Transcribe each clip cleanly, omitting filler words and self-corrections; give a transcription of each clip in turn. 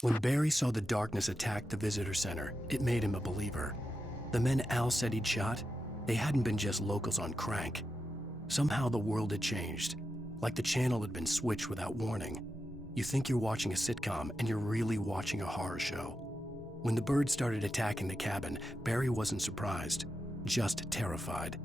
When Barry saw the darkness attack the visitor center, it made him a believer. The men Al said he'd shot, they hadn't been just locals on crank. Somehow the world had changed, like the channel had been switched without warning. You think you're watching a sitcom, and you're really watching a horror show. When the birds started attacking the cabin, Barry wasn't surprised, just terrified.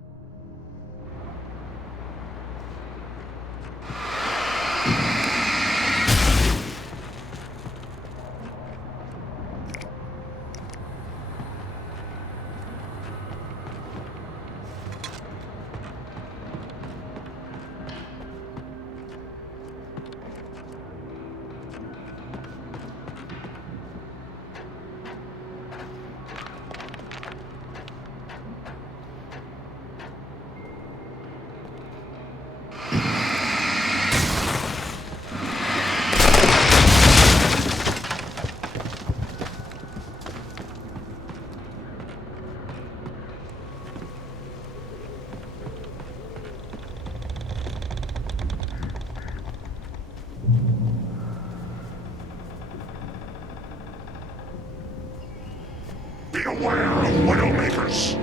Be aware of Widowmakers!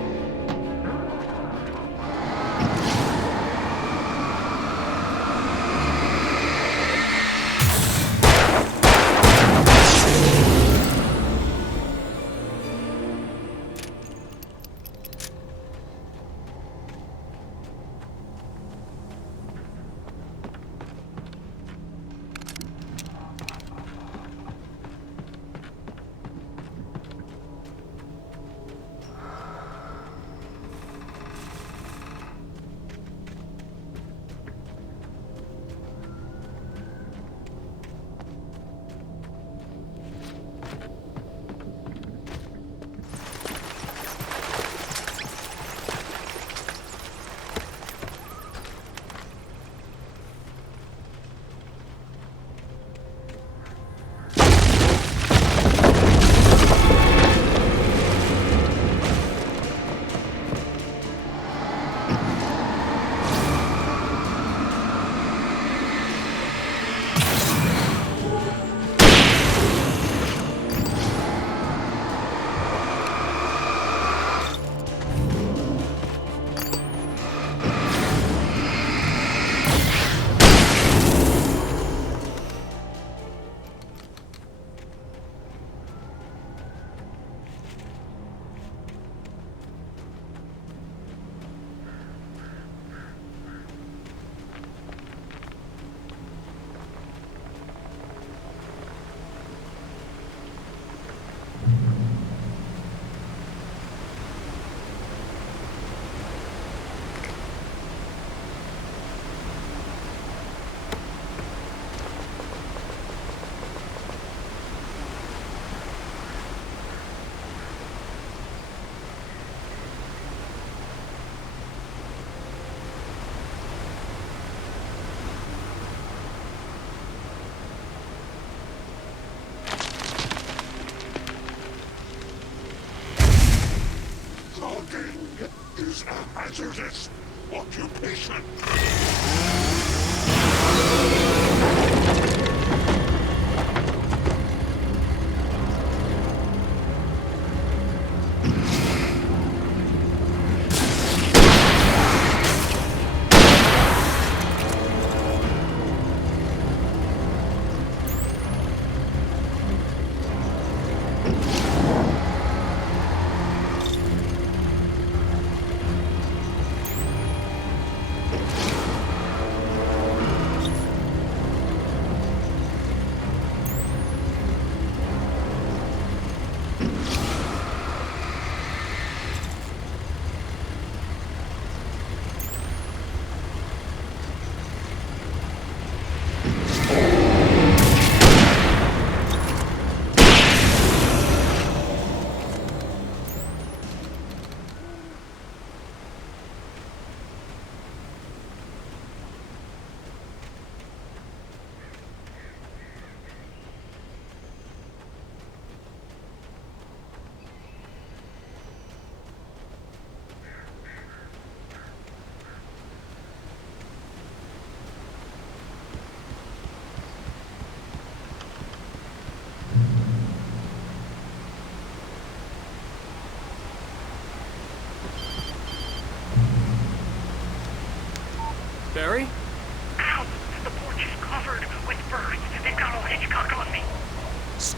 Is a hazardous occupation.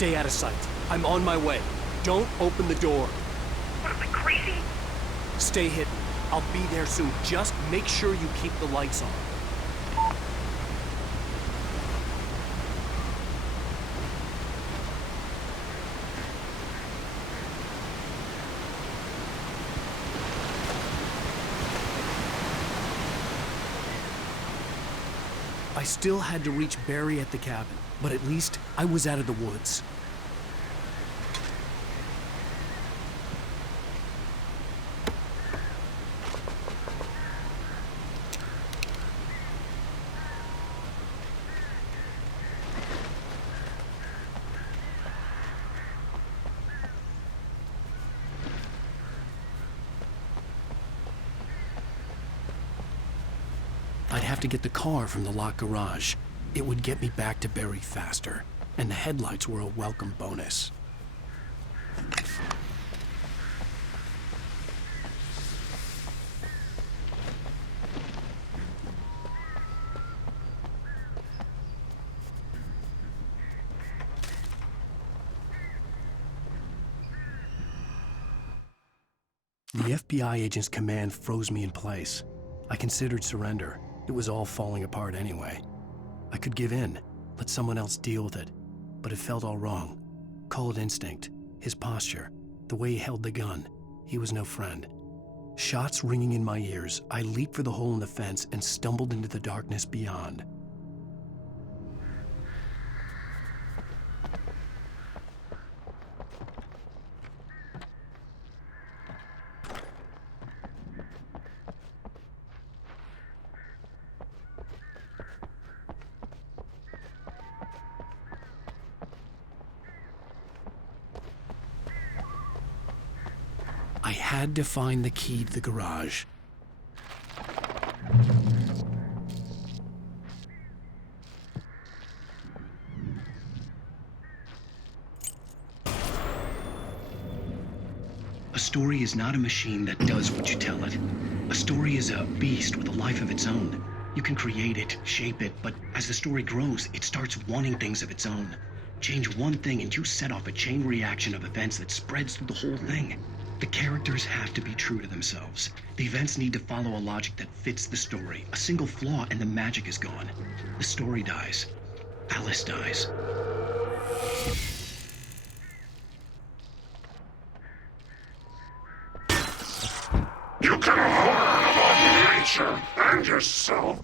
Stay out of sight. I'm on my way. Don't open the door. What, am I crazy? Stay hidden. I'll be there soon. Just make sure you keep the lights on. I still had to reach Barry at the cabin, but at least I was out of the woods. I'd have to get the car from the locked garage. It would get me back to Barry faster, and the headlights were a welcome bonus. The FBI agent's command froze me in place. I considered surrender. It was all falling apart anyway. I could give in, let someone else deal with it, but it felt all wrong. Call it instinct, his posture, the way he held the gun. He was no friend. Shots ringing in my ears, I leaped for the hole in the fence and stumbled into the darkness beyond. I had to find the key to the garage. A story is not a machine that does what you tell it. A story is a beast with a life of its own. You can create it, shape it, but as the story grows, it starts wanting things of its own. Change one thing and you set off a chain reaction of events that spreads through the whole thing. The characters have to be true to themselves. The events need to follow a logic that fits the story. A single flaw and the magic is gone. The story dies. Alice dies. You can learn about nature and yourself.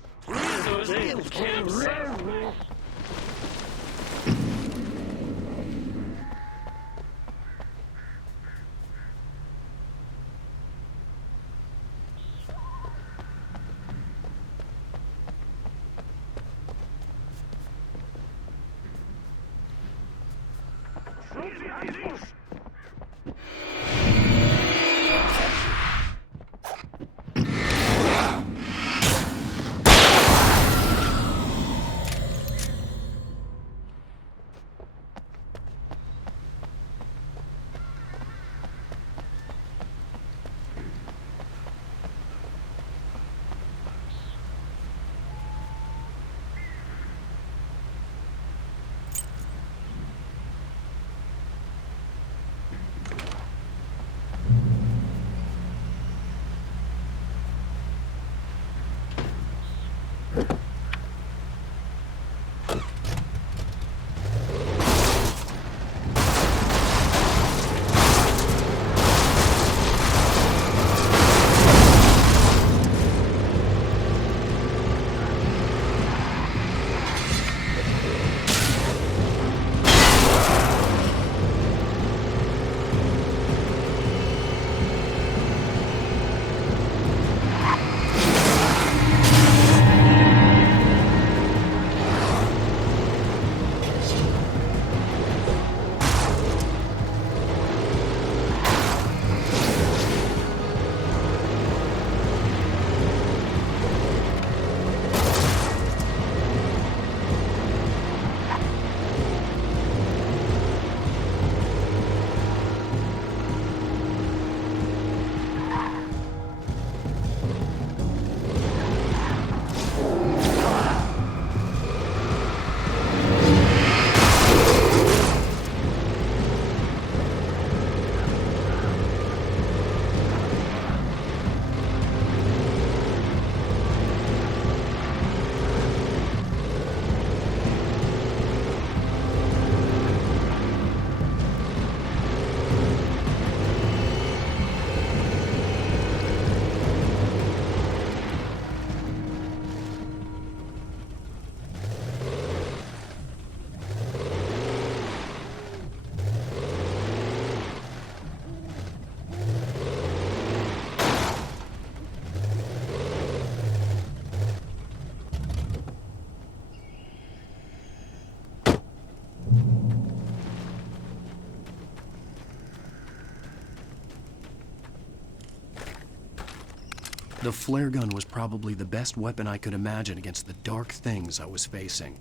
The flare gun was probably the best weapon I could imagine against the dark things I was facing.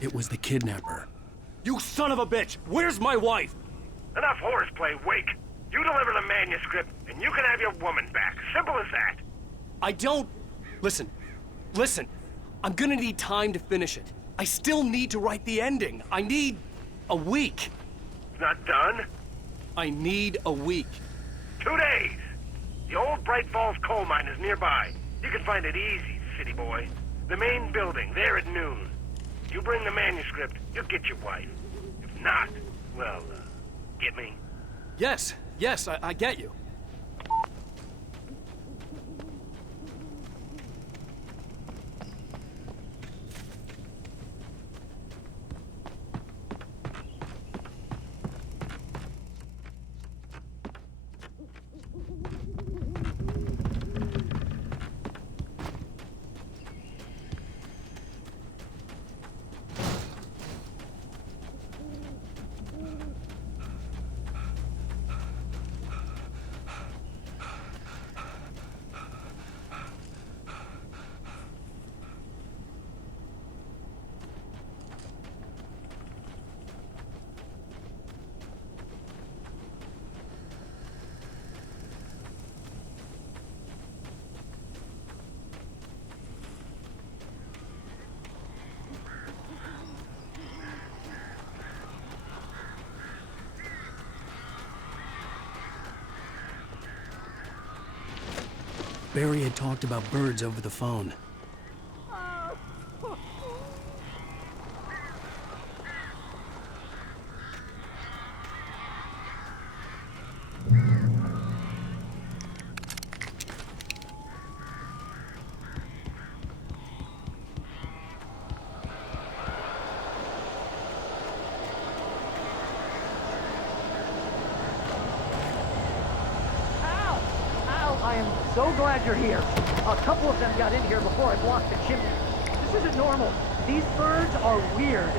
It was the kidnapper. You son of a bitch! Where's my wife? Enough horseplay, Wake. You deliver the manuscript, and you can have your woman back. Simple as that. I don't... Listen. I'm gonna need time to finish it. I still need to write the ending. I need a week. It's not done. I need a week. 2 days. The old Bright Falls coal mine is nearby. You can find it easy, city boy. The main building, there at noon. You bring the manuscript, you'll get your wife. If not, well, get me? Yes, I get you. Barry had talked about birds over the phone. I am so glad you're here. A couple of them got in here before I blocked the chimney. This isn't normal. These birds are weird.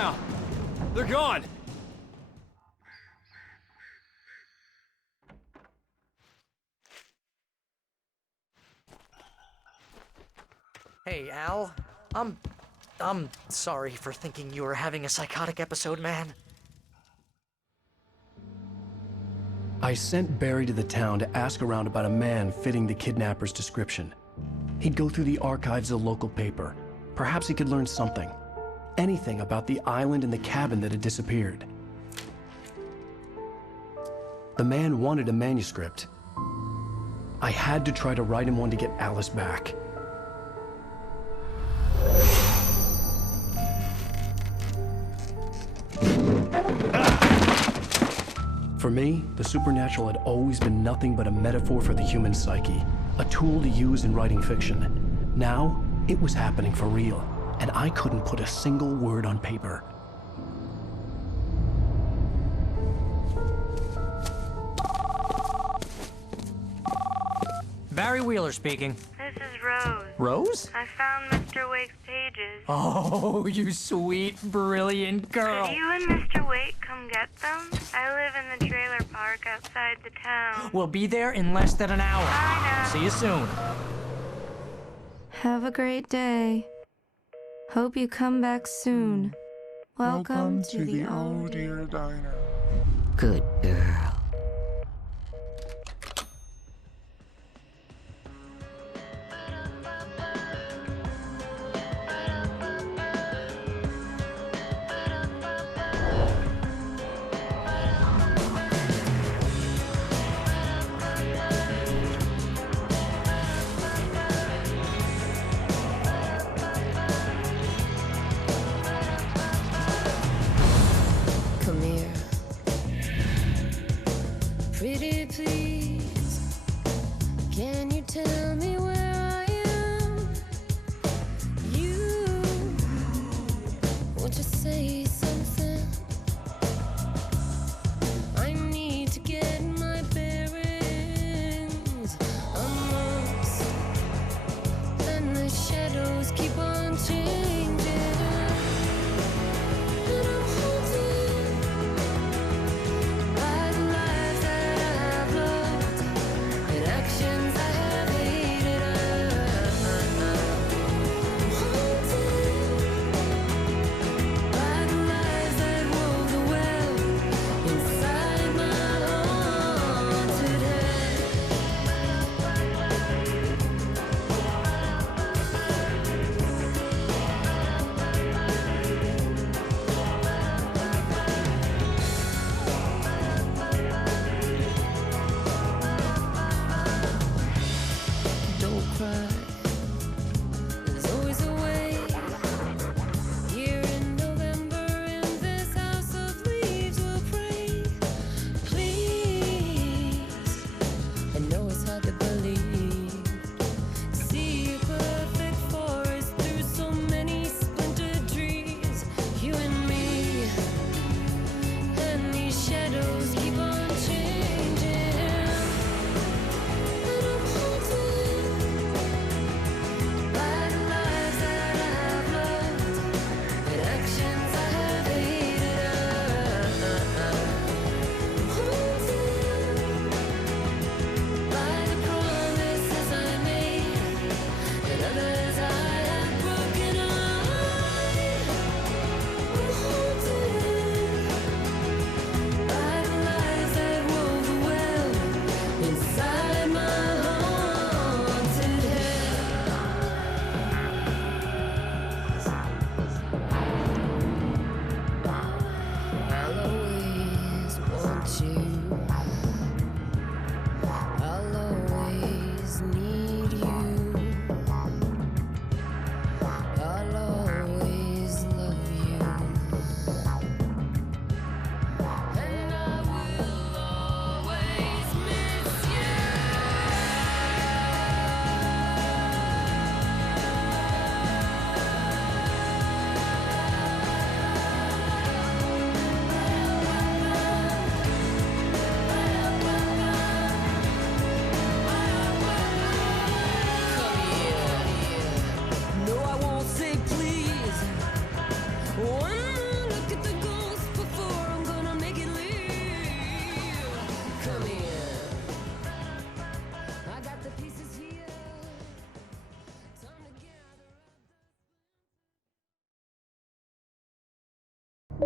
now. They're gone. Hey, Al. I'm sorry for thinking you were having a psychotic episode, man. I sent Barry to the town to ask around about a man fitting the kidnapper's description. He'd go through the archives of the local paper. Perhaps he could learn something. Anything about the island and the cabin that had disappeared. The man wanted a manuscript. I had to try to write him one to get Alice back. For me, the supernatural had always been nothing but a metaphor for the human psyche, a tool to use in writing fiction. Now, it was happening for real, and I couldn't put a single word on paper. Barry Wheeler speaking. This is Rose. Rose? I found Mr. Wake's pages. Oh, you sweet, brilliant girl. Could you and Mr. Wake come get them? I live in the trailer park outside the town. We'll be there in less than an hour. Bye now. See you soon. Have a great day. Hope you come back soon. Welcome to the Oh Dear Diner. Good girl. Come here. Pretty please. Can you tell me where I am? You. Won't you say something? I need to get my bearings. I'm lost. And the shadows keep on changing. And I'm haunted by the lives that I've lost.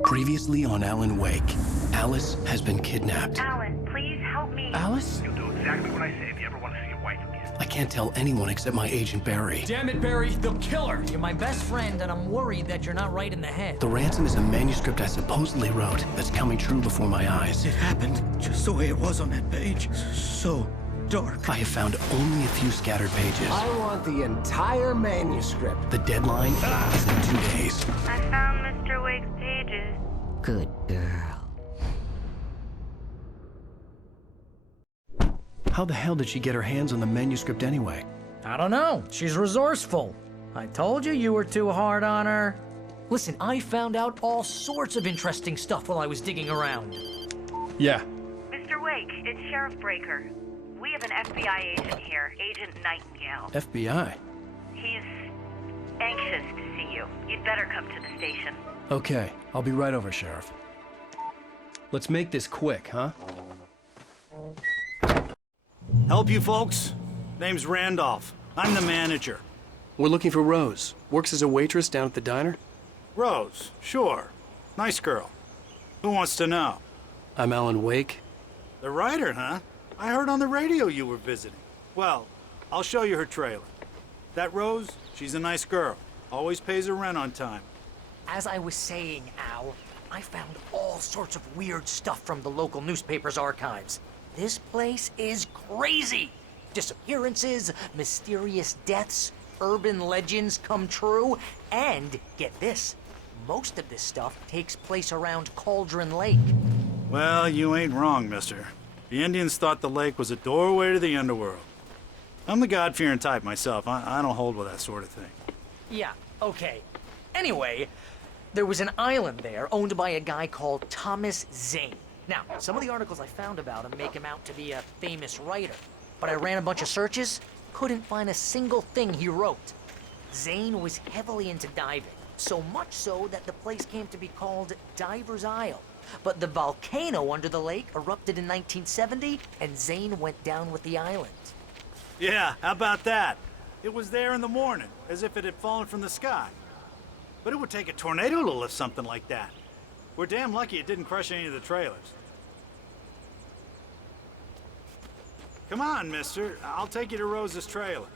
Previously on Alan Wake, Alice has been kidnapped. Alan, please help me. Alice? You'll do exactly what I say if you ever want to see your wife again. I can't tell anyone except my agent Barry. Damn it, Barry, they'll kill her. You're my best friend, and I'm worried that you're not right in the head. The ransom is a manuscript I supposedly wrote that's coming true before my eyes. It happened just the way it was on that page. So dark. I have found only a few scattered pages. I want the entire manuscript. The deadline is in 2 days. I found Mr. Wake's pages. Good girl. How the hell did she get her hands on the manuscript anyway? I don't know. She's resourceful. I told you were too hard on her. Listen, I found out all sorts of interesting stuff while I was digging around. Yeah. Mr. Wake, it's Sheriff Breaker. We have an FBI agent here, Agent Nightingale. FBI? He's anxious to see you. You'd better come to the station. Okay, I'll be right over, Sheriff. Let's make this quick, huh? Help you folks? Name's Randolph. I'm the manager. We're looking for Rose. Works as a waitress down at the diner. Rose, sure. Nice girl. Who wants to know? I'm Alan Wake. The writer, huh? I heard on the radio you were visiting. Well, I'll show you her trailer. That Rose, she's a nice girl. Always pays her rent on time. As I was saying, Al, I found all sorts of weird stuff from the local newspaper's archives. This place is crazy. Disappearances, mysterious deaths, urban legends come true, and get this, most of this stuff takes place around Cauldron Lake. Well, you ain't wrong, mister. The Indians thought the lake was a doorway to the underworld. I'm the God-fearing type myself. I don't hold with that sort of thing. Yeah, okay. Anyway, there was an island there owned by a guy called Thomas Zane. Now, some of the articles I found about him make him out to be a famous writer, but I ran a bunch of searches, couldn't find a single thing he wrote. Zane was heavily into diving, so much so that the place came to be called Diver's Isle. But the volcano under the lake erupted in 1970, and Zane went down with the island. Yeah, how about that? It was there in the morning, as if it had fallen from the sky. But it would take a tornado to lift something like that. We're damn lucky it didn't crush any of the trailers. Come on, mister. I'll take you to Rose's trailer.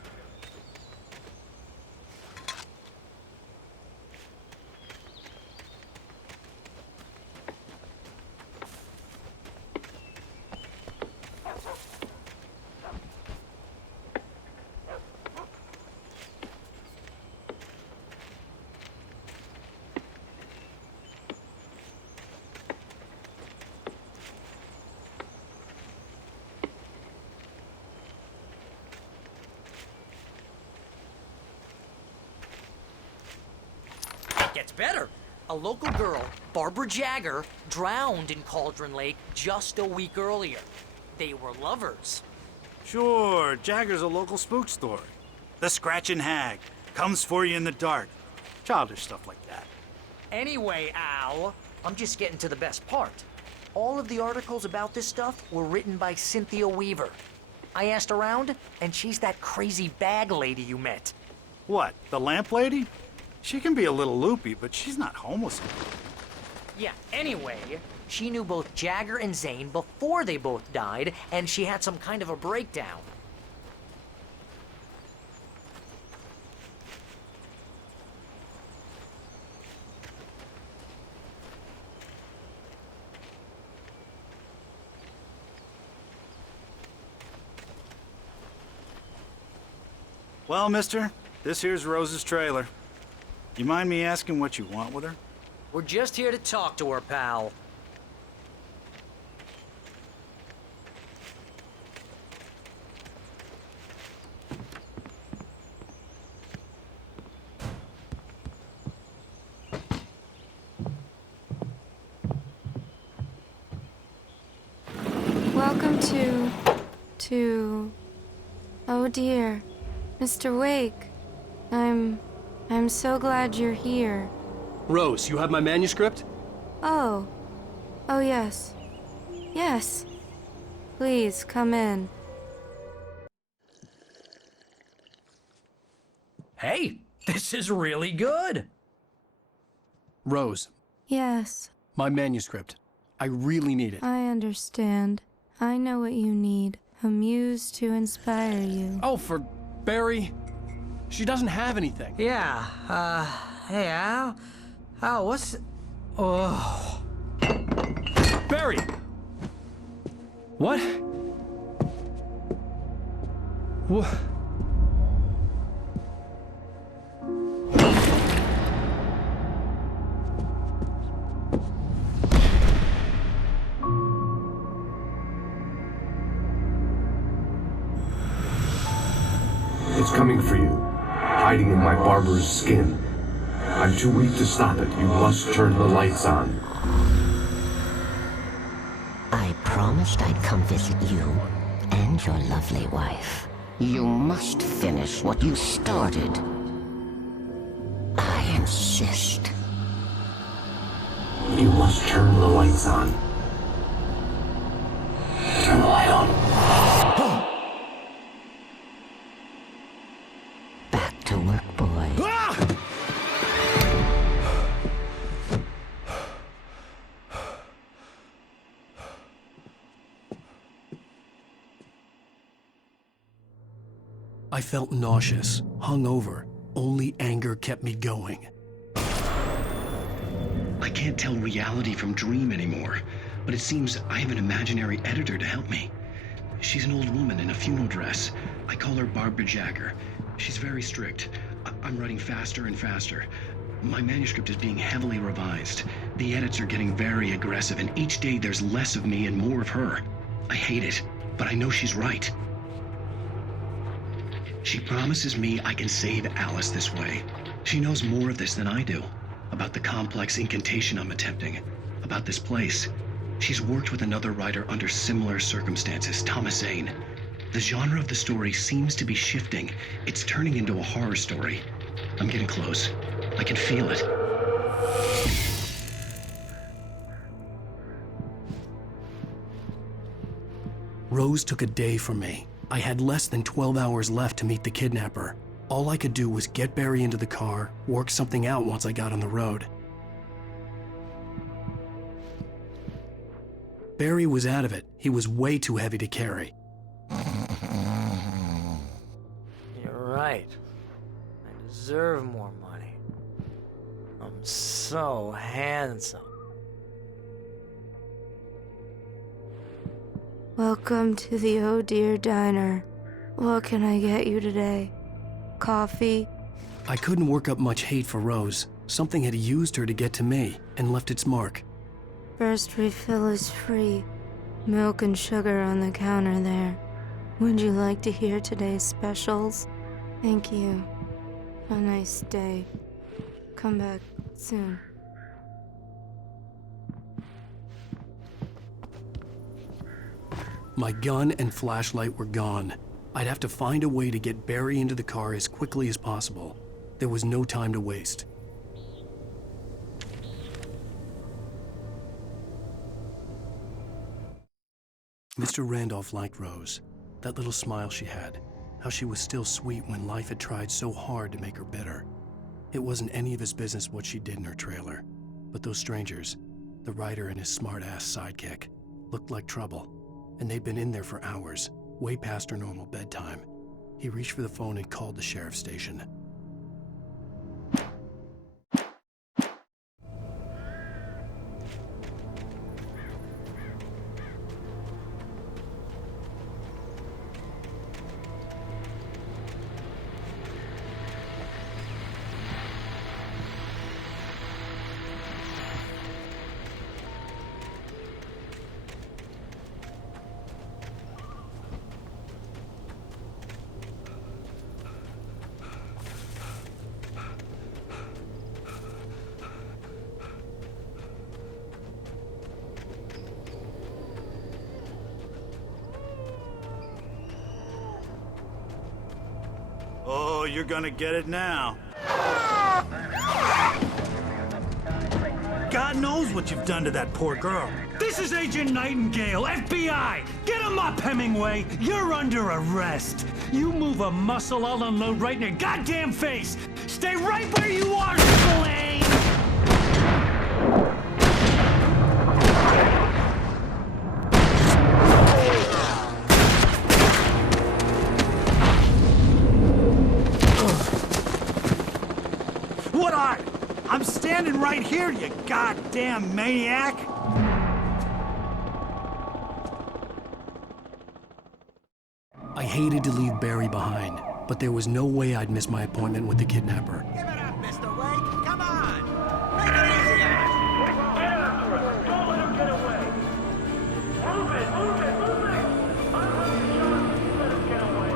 Gets better. A local girl, Barbara Jagger, drowned in Cauldron Lake just a week earlier. They were lovers. Sure, Jagger's a local spook story. The Scratching Hag comes for you in the dark. Childish stuff like that. Anyway, Al, I'm just getting to the best part. All of the articles about this stuff were written by Cynthia Weaver. I asked around, and she's that crazy bag lady you met. What, the lamp lady? She can be a little loopy, but she's not homeless. Yeah, anyway, she knew both Jagger and Zane before they both died, and she had some kind of a breakdown. Well, mister, this here's Rose's trailer. You mind me asking what you want with her? We're just here to talk to her, pal. Welcome to... Oh dear. Mr. Wake. I'm so glad you're here. Rose, you have my manuscript? Oh. Oh, yes. Yes. Please, come in. Hey, this is really good. Rose, Yes, My manuscript. I really need it. I understand. I know what you need. A muse to inspire you. Oh, for Barry? She doesn't have anything. Yeah, hey, Al, what's... Oh... Barry! What? What? It's coming for you, hiding in my barber's skin. I'm too weak to stop it. You must turn the lights on. I promised I'd come visit you and your lovely wife. You must finish what you started. I insist. You must turn the lights on. Turn the light on. Back to work, boy. I felt nauseous, hungover. Only anger kept me going. I can't tell reality from dream anymore, but it seems I have an imaginary editor to help me. She's an old woman in a funeral dress. I call her Barbara Jagger. She's very strict. I'm writing faster and faster. My manuscript is being heavily revised. The edits are getting very aggressive, and each day there's less of me and more of her. I hate it, but I know she's right. She promises me I can save Alice this way. She knows more of this than I do. About the complex incantation I'm attempting. About this place. She's worked with another writer under similar circumstances, Thomas Zane. The genre of the story seems to be shifting. It's turning into a horror story. I'm getting close. I can feel it. Rose took a day from me. I had less than 12 hours left to meet the kidnapper. All I could do was get Barry into the car, work something out once I got on the road. Barry was out of it. He was way too heavy to carry. You're right. I deserve more money. I'm so handsome. Welcome to the Oh Dear Diner. What can I get you today? Coffee? I couldn't work up much hate for Rose. Something had used her to get to me and left its mark. First refill is free. Milk and sugar on the counter there. Would you like to hear today's specials? Thank you. Have a nice day. Come back soon. My gun and flashlight were gone. I'd have to find a way to get Barry into the car as quickly as possible. There was no time to waste. Mr. Randolph liked Rose. That little smile she had. How she was still sweet when life had tried so hard to make her bitter. It wasn't any of his business what she did in her trailer. But those strangers, the writer and his smart-ass sidekick, looked like trouble. And they'd been in there for hours, way past her normal bedtime. He reached for the phone and called the sheriff's station. Oh, you're gonna get it now. God knows what you've done to that poor girl. This is Agent Nightingale, FBI! Get him up, Hemingway! You're under arrest! You move a muscle, I'll unload right in your goddamn face! Stay right where you are, Spillane! here, you goddamn maniac! I hated to leave Barry behind, but there was no way I'd miss my appointment with the kidnapper. Give it up, Mr. Wake! Come on! Make it easy on him! Get after him! Don't let him get away! Move it! Move it! Move it! I'm running shots! Let him get away!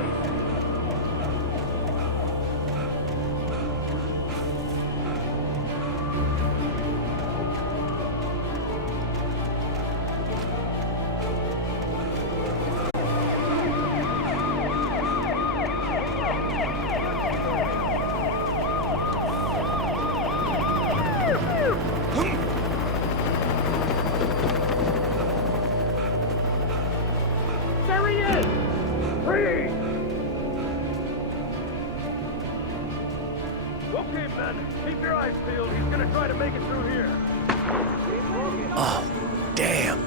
There he is! Freeze! Okay, men. Keep your eyes peeled. He's gonna try to make it through here. Oh, damn.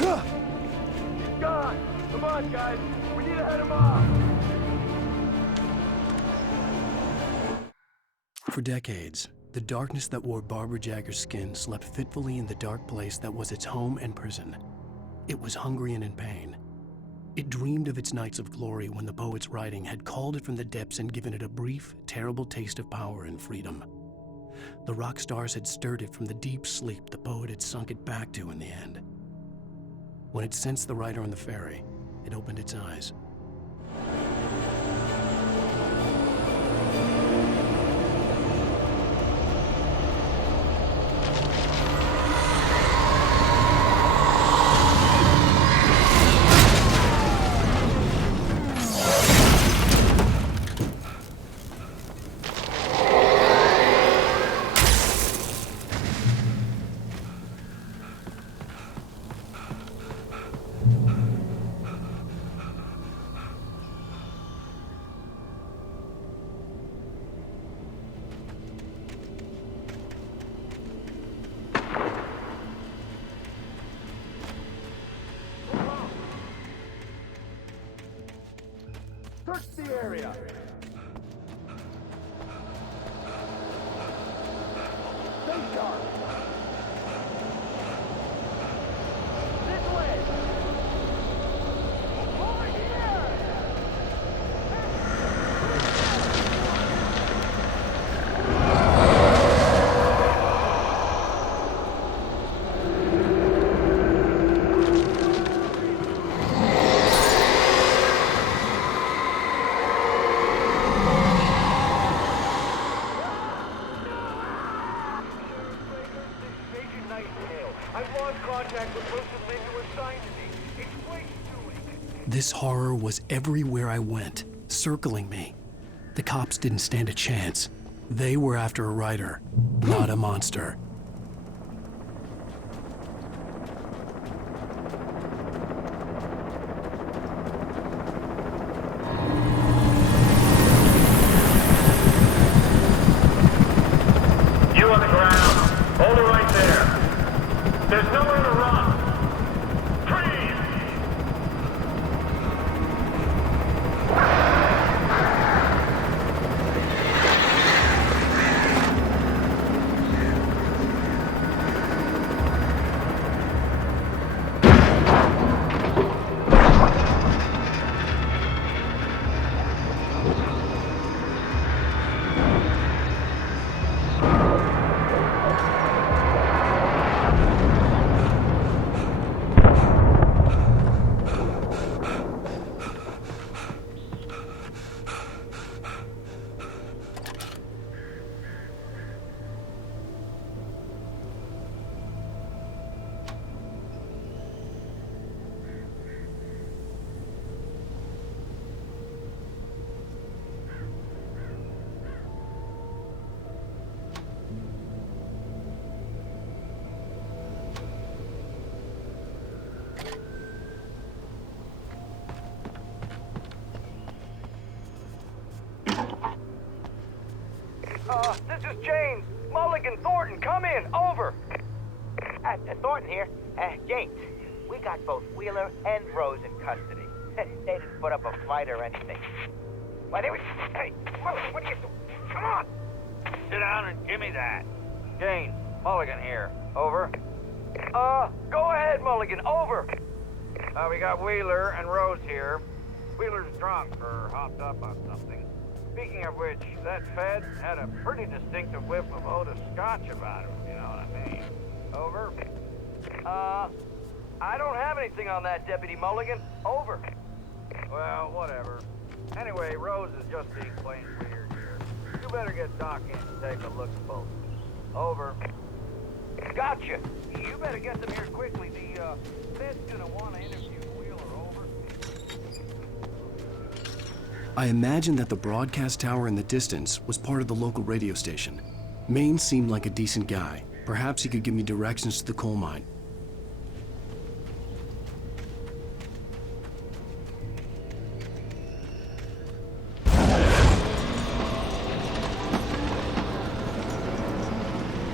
He's gone. Come on, guys. We need to head him off. For decades, the darkness that wore Barbara Jagger's skin slept fitfully in the dark place that was its home and prison. It was hungry and in pain. It dreamed of its nights of glory when the poet's writing had called it from the depths and given it a brief, terrible taste of power and freedom. The rock stars had stirred it from the deep sleep the poet had sunk it back to in the end. When it sensed the writer on the ferry, it opened its eyes. Search the area. Stay sharp. This way. Over here. I've lost contact with most of the men who were assigned to me. Explain to me. This horror was everywhere I went, circling me. The cops didn't stand a chance. They were after a writer, not a monster. You on the ground. Hold it right there. There's nowhere to run. Freeze! This is James. Mulligan, Thornton, come in. Over. Thornton here. James, we got both Wheeler and Rose in custody. They didn't put up a fight or anything. Why, they were... Hey, Mulligan, what are you doing? Come on! Sit down and give me that. Jane, Mulligan here. Over. Go ahead, Mulligan. Over. We got Wheeler and Rose here. Wheeler's drunk or hopped up on something. Speaking of which, that Fed had a pretty distinctive whiff of Otis Scotch about him, you know what I mean. Over. I don't have anything on that, Deputy Mulligan. Over. Well, whatever. Anyway, Rose is just being plain weird here. You better get Doc in and take a look at both. Over. Gotcha. You better get them here quickly. The Fed's gonna want to interview Wheeler. Over. I imagined that the broadcast tower in the distance was part of the local radio station. Maine seemed like a decent guy. Perhaps he could give me directions to the coal mine.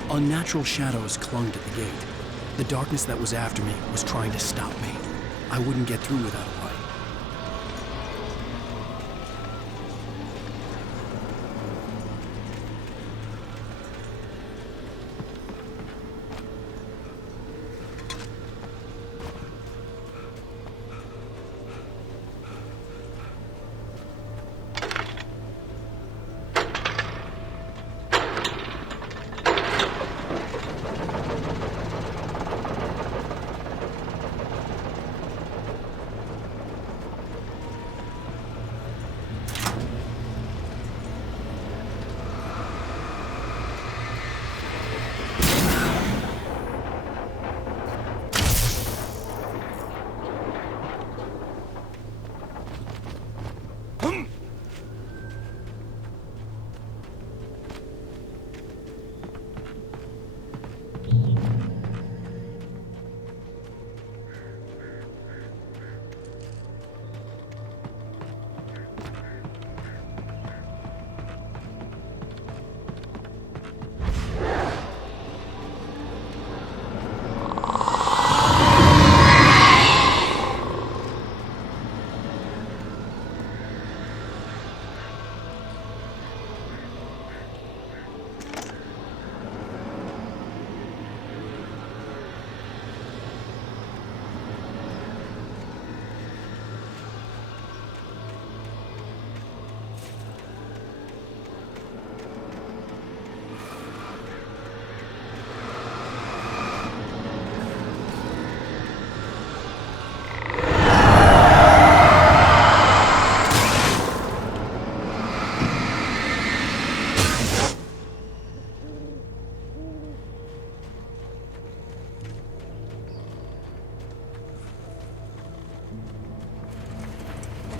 Unnatural shadows clung to the gate. The darkness that was after me was trying to stop me. I wouldn't get through without a light.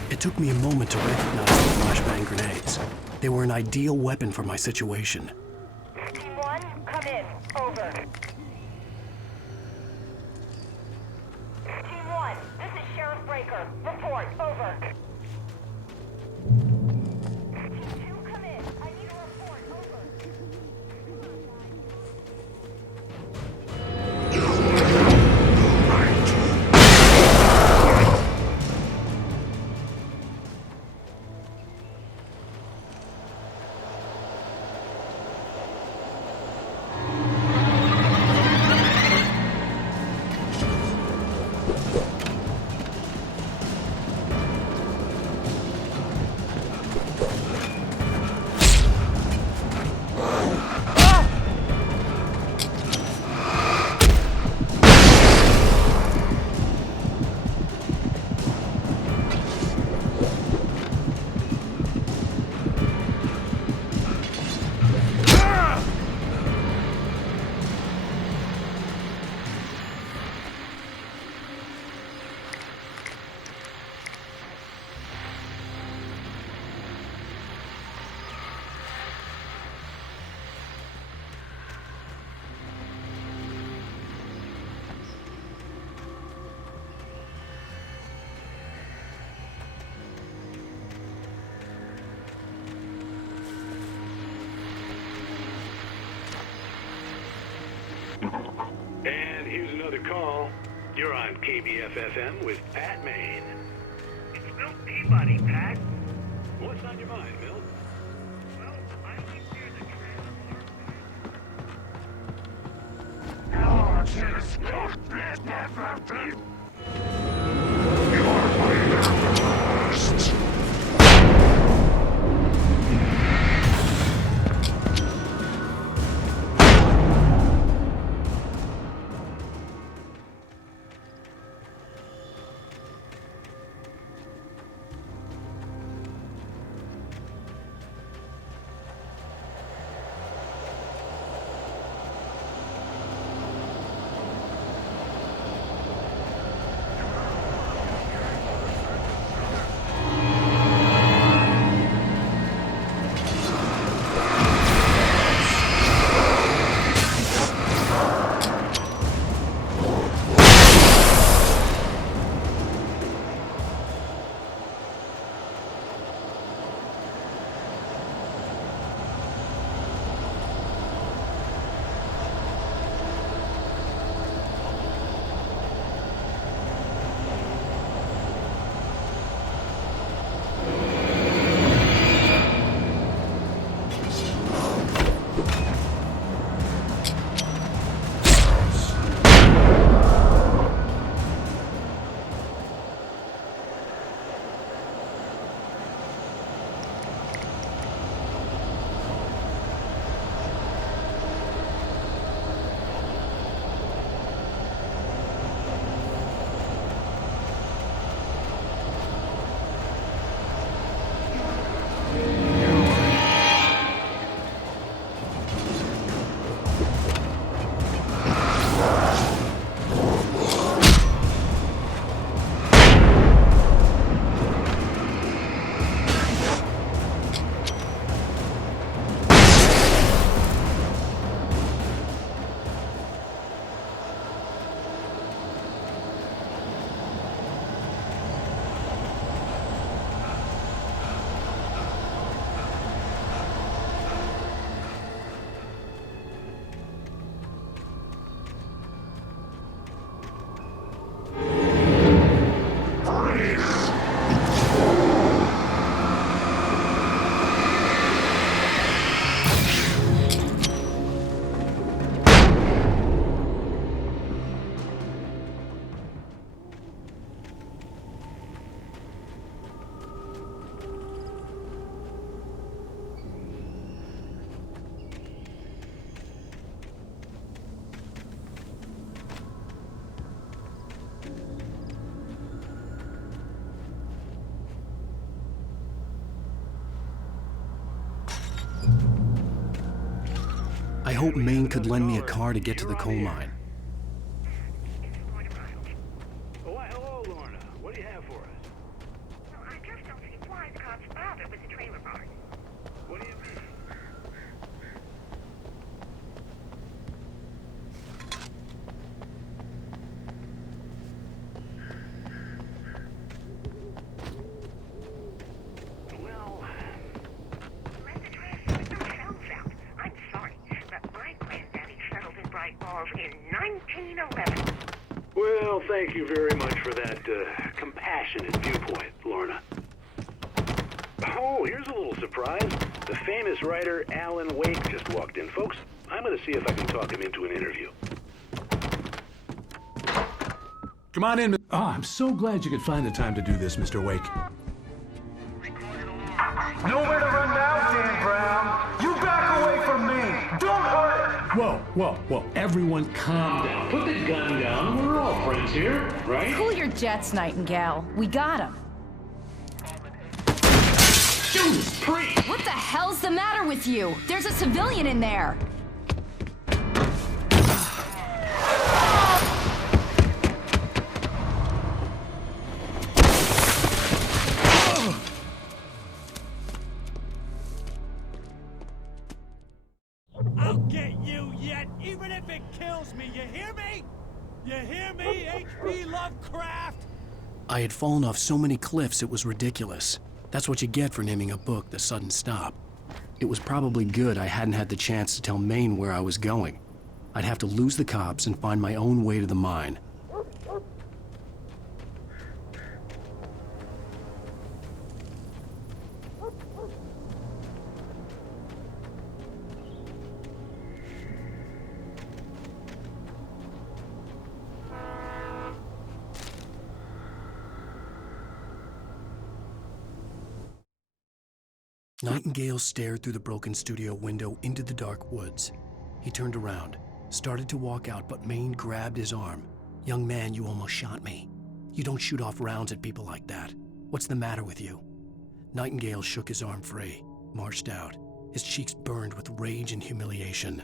It took me a moment to recognize the flashbang grenades. They were an ideal weapon for my situation. Team 1, come in. Over. Team 1, this is Sheriff Breaker. Report. Over. Team 2, come in. I need a report. Over. And here's another call. You're on KBF-FM with Pat Maine. It's Milt Peabody, Pat. What's on your mind, Milt? Well, I live near the I hope Maine could lend me a car to get to the coal mine. Oh, hello, Lorna. What do you have for us? Well, I just don't see why the cops bother with the trailer park. What do you mean? Well, Let the transfer themselves out. I'm sorry, but my granddaddy settled in Bright Falls in 1911. Well, thank you very much for that compassionate viewpoint, Lorna. Oh, here's a little surprise. The famous writer Alan Wake just walked in. Folks, I'm going to see if I can talk him into an interview. Come on in. Oh, I'm so glad you could find the time to do this, Mr. Wake. Nowhere to run now, Dan Brown. You back away from me. Don't hurt her. Whoa. Everyone calm down. Put the gun down. We're all friends here, right? Cool your jets, Nightingale. We got him. Judas Priest! What the hell's the matter with you? There's a civilian in there. I'll get you yet, even if it kills me. You hear me? You hear me, H.P. Lovecraft? I had fallen off so many cliffs it was ridiculous. That's what you get for naming a book The Sudden Stop. It was probably good I hadn't had the chance to tell Maine where I was going. I'd have to lose the cops and find my own way to the mine. Nightingale stared through the broken studio window into the dark woods. He turned around, started to walk out, but Maine grabbed his arm. "Young man, you almost shot me. You don't shoot off rounds at people like that. What's the matter with you?" Nightingale shook his arm free, marched out. His cheeks burned with rage and humiliation.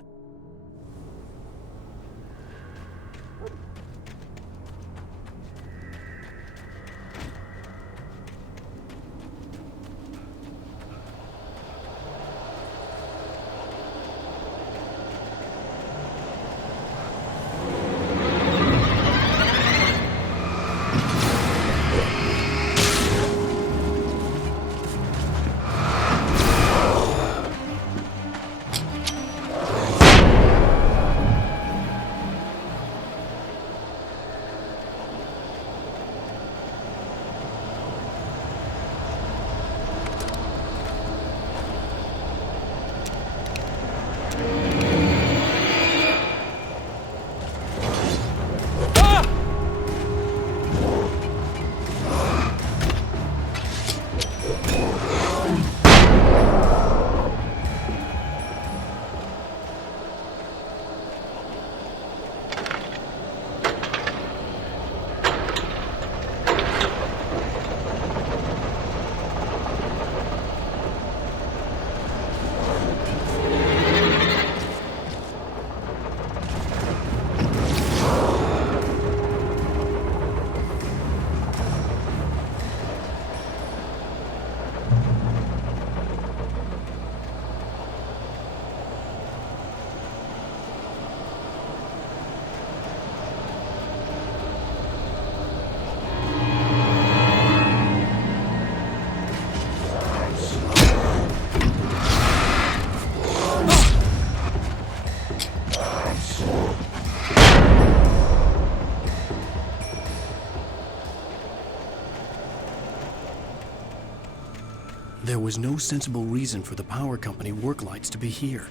There was no sensible reason for the power company work lights to be here.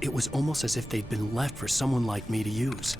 It was almost as if they'd been left for someone like me to use.